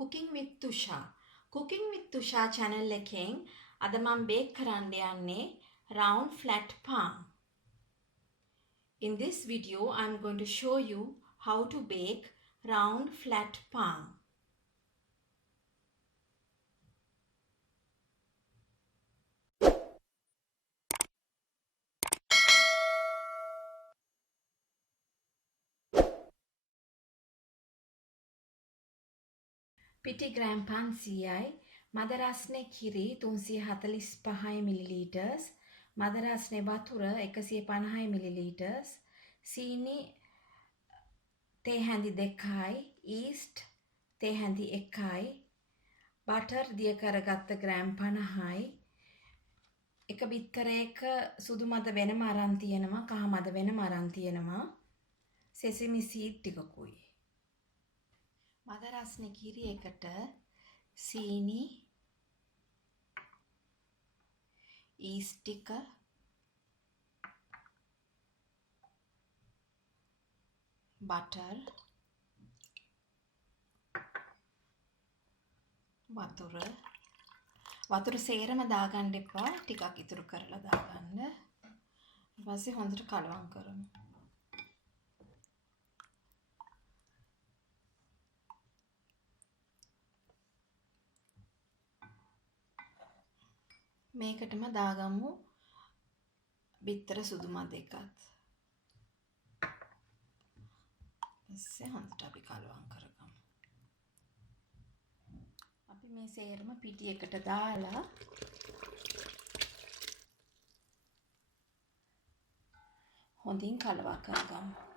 Cooking with Thusha. Cooking with Thusha channel එකෙන් අද මම බේක් කරන්න යන්නේ round flat pan. In this video I'm going to show you how to bake round flat pan. පිටි gram 500යි මද රස්නේ කිරි 345 මිලිලීටර්ස් මද රස්නේ වතුර 150 මිලිලීටර්ස් සීනි තේ හැඳි 2යි ඊස්ට් තේ හැඳි 1යි බටර් දිය කරගත්ත ග්‍රෑම් 50යි එක බිත්තරයක සුදු මද වෙනම අරන් තියෙනවා කහ මද වෙනම අරන් තියෙනවා Sesame Seed ටිකකුයි මද රස්නේ කිරි එකට සීනි ඊස්ට් ටික බටර් වතුර සේරම දාගන්න එපා ටිකක් ඉතුරු කරලා දාගන්න ඊට පස්සේ හොඳට කලවම් කරමු මේකටම දාගමු බිත්තර සුදු මද එකත් පස්සේ හොඳට අපි කලවම් කරගමු අපි මේ සේරම පිටි එකට දාලා හොඳින් කලවා කරගමු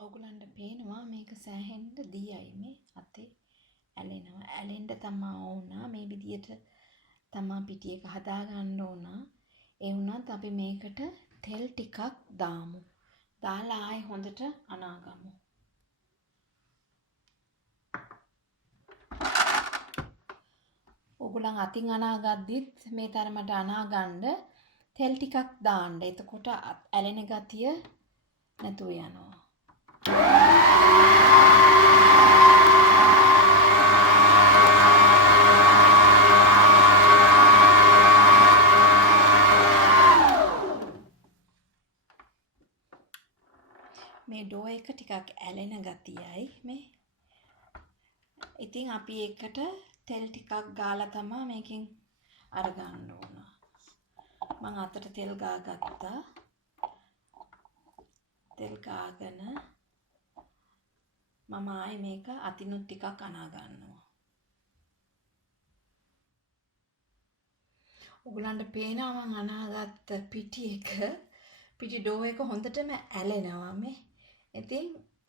ඔයගලන්ට පේනවා මේක සෑහෙන්න දියයි මේ අතේ ඇලෙනවා ඇලෙන්න තමා ඕනා මේ විදියට තමා පිටි එක හදා ගන්න ඕන ඒ වුණත් අපි මේකට තෙල් ටිකක් දාමු දාලා ආයි හොඳට අනාගමු ඔයගලන් අතින් අනාගද්දිත් මේ තරමට අනාගන්න තෙල් ටිකක් දාන්න එතකොට ඇලෙන ගතිය නැතුව යනවා මේ ඩෝ එක ටිකක් ඇලෙන ගතියයි මේ ඉතින් අපි ඒකට තෙල් ටිකක් ගාලා තමයි මේකෙන් අරගන්න ඕන මම අතට තෙල් ගාගත්තා තෙල් ගාගෙන මම ආයේ මේක අතිනුත් ටිකක් අනා ගන්නවා. ඔයගලන්ට පේනවා මම අනාගත්ත පිටි ඩෝ එක හොඳටම ඇලෙනවා මේ. ඉතින්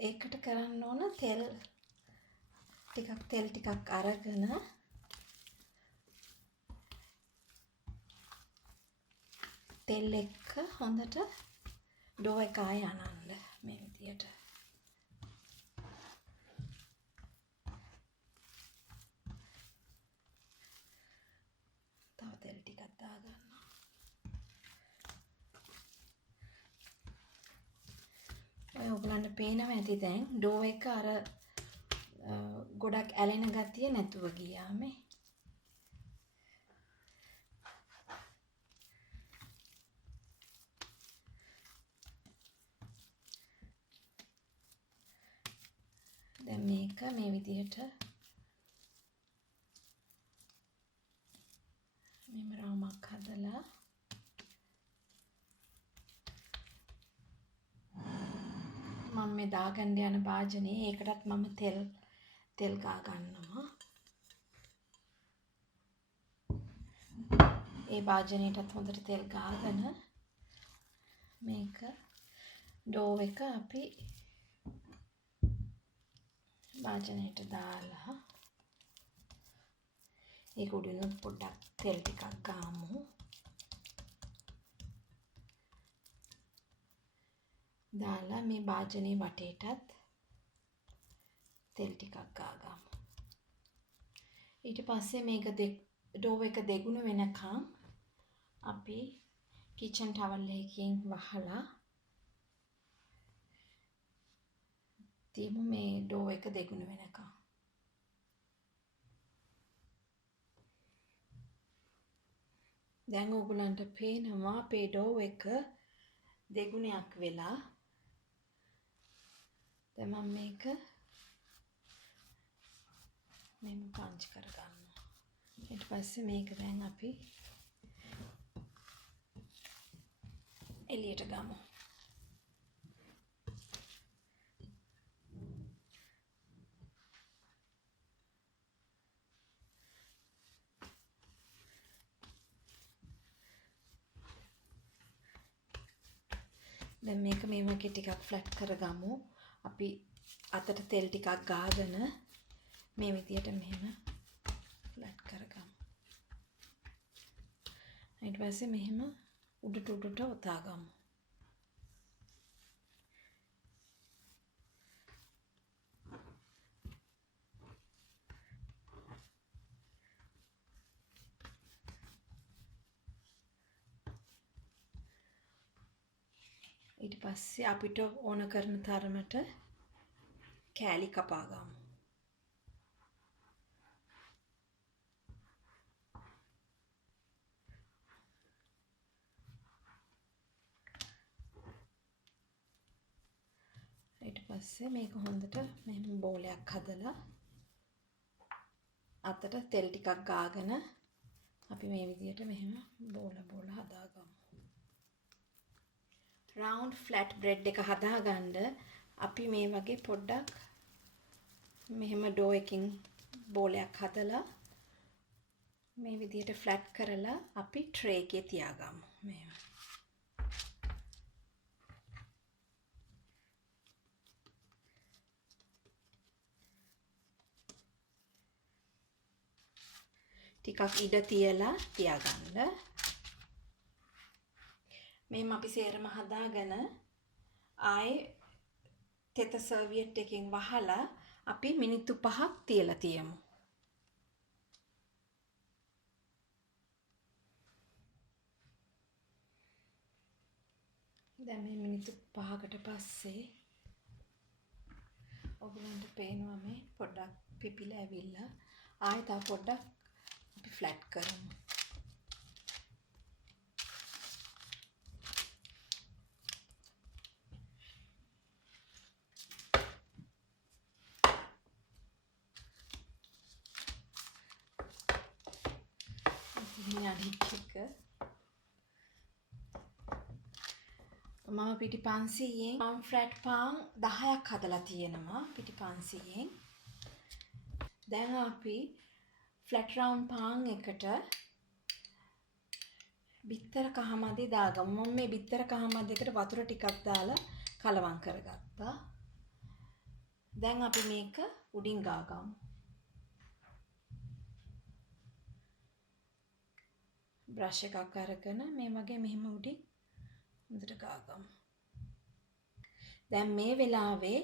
ඒකට කරන්න ඕන තෙල් ටිකක් අරගෙන තෙල් එක්ක හොඳට ඩෝ එක ආය අනන්න මේ විදියට. තව තෙල් ටිකක් දාගන්න. ඔයගලන්ට පේනවා ඇති දැන් ඩෝ එක අර ගොඩක් ඇලෙන ගතිය නැතුව ගියා මේ. දැන් මේක මේ විදියට මෙම රාමක් හදලා මම මේ දාගන්න යන භාජනේ ඒකටත් මම තෙල් ගා ගන්නවා ඒ භාජනයටත් හොඳට තෙල් ගාගෙන මේක ඩෝ එක අපි භාජනයට දාලා ඒක උඩිනුත් පොඩ්ඩක් තෙල් ටිකක් ගාමු. දාලා මේ භාජනයේ වටේටත් තෙල් ටිකක් ගාගමු. ඊට පස්සේ මේක ඩෝ එක දෙගුණ වෙනකම් අපි කිචන් ටවල් එකකින් වහලා තියමු මේ ඩෝ එක දෙගුණ වෙනකම්. දැන් ඔයගලන්ට පේනවා අපේ ඩෝ එක දෙගුණයක් වෙලා. දැන් මම මේක මෙන්න පංච් කරගන්නවා. ඊට පස්සේ මේක දැන් අපි එළියට ගමු. දැන් මේක මේ වගේ ටිකක් ෆ්ලැට් කරගමු. අපි අතට තෙල් ටිකක් ගාගෙන මේ විදියට මෙහෙම ෆ්ලැට් කරගමු. ඊට පස්සේ මෙහෙම උඩට ඔතා ගමු. ඊට පස්සේ අපිට ඕන කරන තරමට කෑලි කපා ගමු. ඊට පස්සේ මේක හොඳට මෙහෙම බෝලයක් හදලා අතට තෙල් ටිකක් ගාගෙන අපි මේ විදියට මෙහෙම බෝල හදාගමු. රවුන්ඩ් ෆ්ලැට් බ්‍රෙඩ් එක හදාගන්න අපි මේ වගේ පොඩ්ඩක් මෙහෙම ඩෝ එකකින් බෝලයක් හදලා මේ විදියට ෆ්ලැට් කරලා අපි ට්‍රේ එකේ තියාගමු. මෙහෙම. ටිකක් ඉඩ තියලා තියාගන්න. මෙහෙම අපි සේරම හදාගෙන ආයේ තෙත සර්වියට් එකකින් වහලා අපි මිනිත්තු 5ක් තියලා තියමු. දැන් මේ මිනිත්තු 5කට පස්සේ ඔයගලන්ට පේනවා මේ පොඩ්ඩක් පිපිලා ඇවිල්ලා ආයෙ තව පොඩ්ඩක් අපි ෆ්ලැට් කරමු. මම පිටි 500න් මම ෆ්ලැට් පාන් 10ක් හදලා තියෙනවා පිටි 500න්. දැන් අපි ෆ්ලැට් රවුන්ඩ් පාන් එකට බිත්තර කහමැදි දාගමු. මම මේ බිත්තර කහමැදිකට වතුර ටිකක් දාලා කලවම් කරගත්තා. දැන් අපි මේක උඩින් ගාගමු. බ්‍රෂ් එකක් අරගෙන මේ වගේ මෙහෙම උඩින් හොඳට ගාගමු. දැන් මේ වෙලාවේ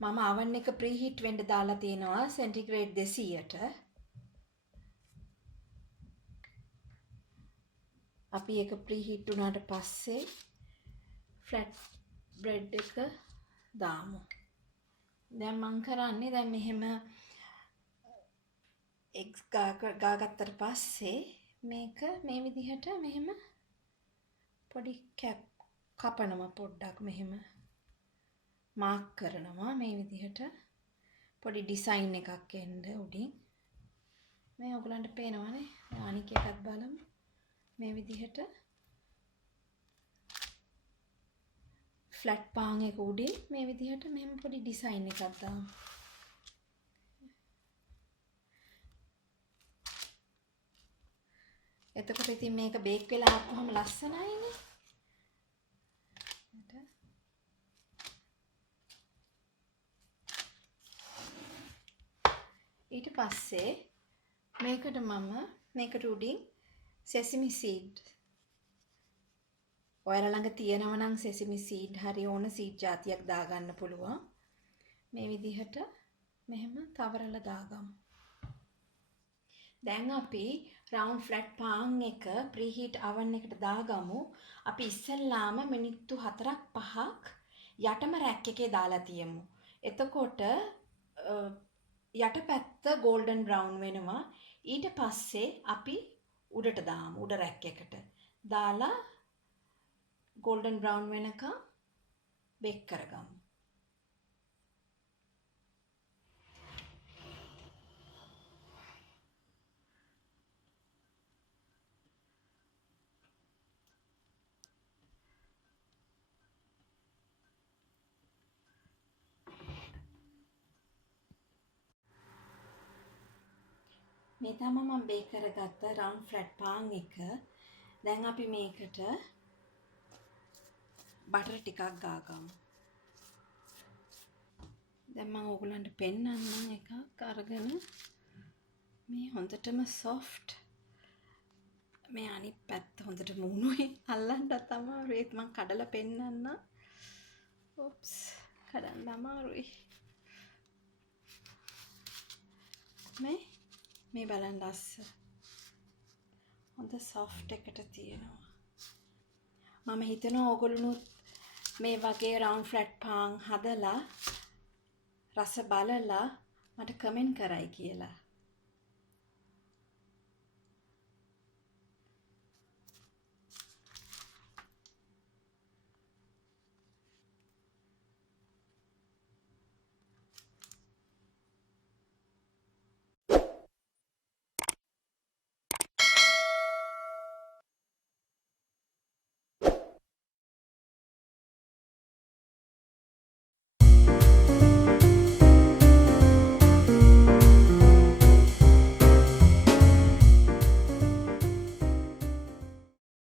මම oven එක preheat වෙන්න දාලා තියෙනවා සෙන්ටිග්‍රේඩ් 200ට. අපි ඒක preheat වුණාට පස්සේ flat bread එක දාමු. දැන් මම කරන්නේ දැන් මෙහෙම eggs ගාගත්තට පස්සේ මේක මේ විදිහට මෙහෙම පොඩි කපනවා පොඩ්ඩක් මෙහෙම මාක් කරනවා මේ විදිහට පොඩි ඩිසයින් එකක් එන්න උඩින්. මේ ඔයගලන්ට පේනවනේ. අනික එකත් බලමු. මේ විදිහට ෆ්ලැට් පාන් එක උඩින් මේ විදිහට මෙහෙම පොඩි ඩිසයින් එකක් දාමු. එතකොට ඉතින් මේක බේක් වෙලා ආපුවම ලස්සනයිනේ. ඊට පස්සේ මේකට මම මේකට උඩින් sesame seed ඔයාලා ළඟ තියෙනවා නම් sesame seed හරි ඕන seed జాතියක් දාගන්න පුළුවන්. මේ විදිහට මෙහෙම තවරලා දාගමු. දැන් අපි round flat pan එක preheat oven එකට දාගමු. අපි ඉස්සෙල්ලාම මිනිත්තු 4-5ක් යටම රැක් එකේ දාලා තියමු. එතකොට යටපැත්ත golden brown වෙනවා. ඊට පස්සේ අපි උඩට දාමු උඩ රැක් එකට. දාලා golden brown වෙනකම් බේක් කරගමු. මේ තමයි මම බේක් කරගත්ත round flat pan එක. දැන් අපි මේකට බටර් ටිකක් ගාගමු. දැන් මම ඕගොල්ලන්ට පෙන්නන්නම් එකක් අරගෙන මේ හොඳටම soft. මේ අනිත් පැත්ත හොඳට මුණුයි අල්ලන්නත් අමාරුයි. ඒත් මම කඩලා පෙන්නන්නම්. oops කඩන්න අමාරුයි. මේ බලන්න ලස්සන. හොඳ soft එකට තියෙනවා. මම හිතනවා ඕගොල්ලොනුත් මේ වගේ round flat pan හදලා රස බලලා මට කමෙන්ට් කරයි කියලා.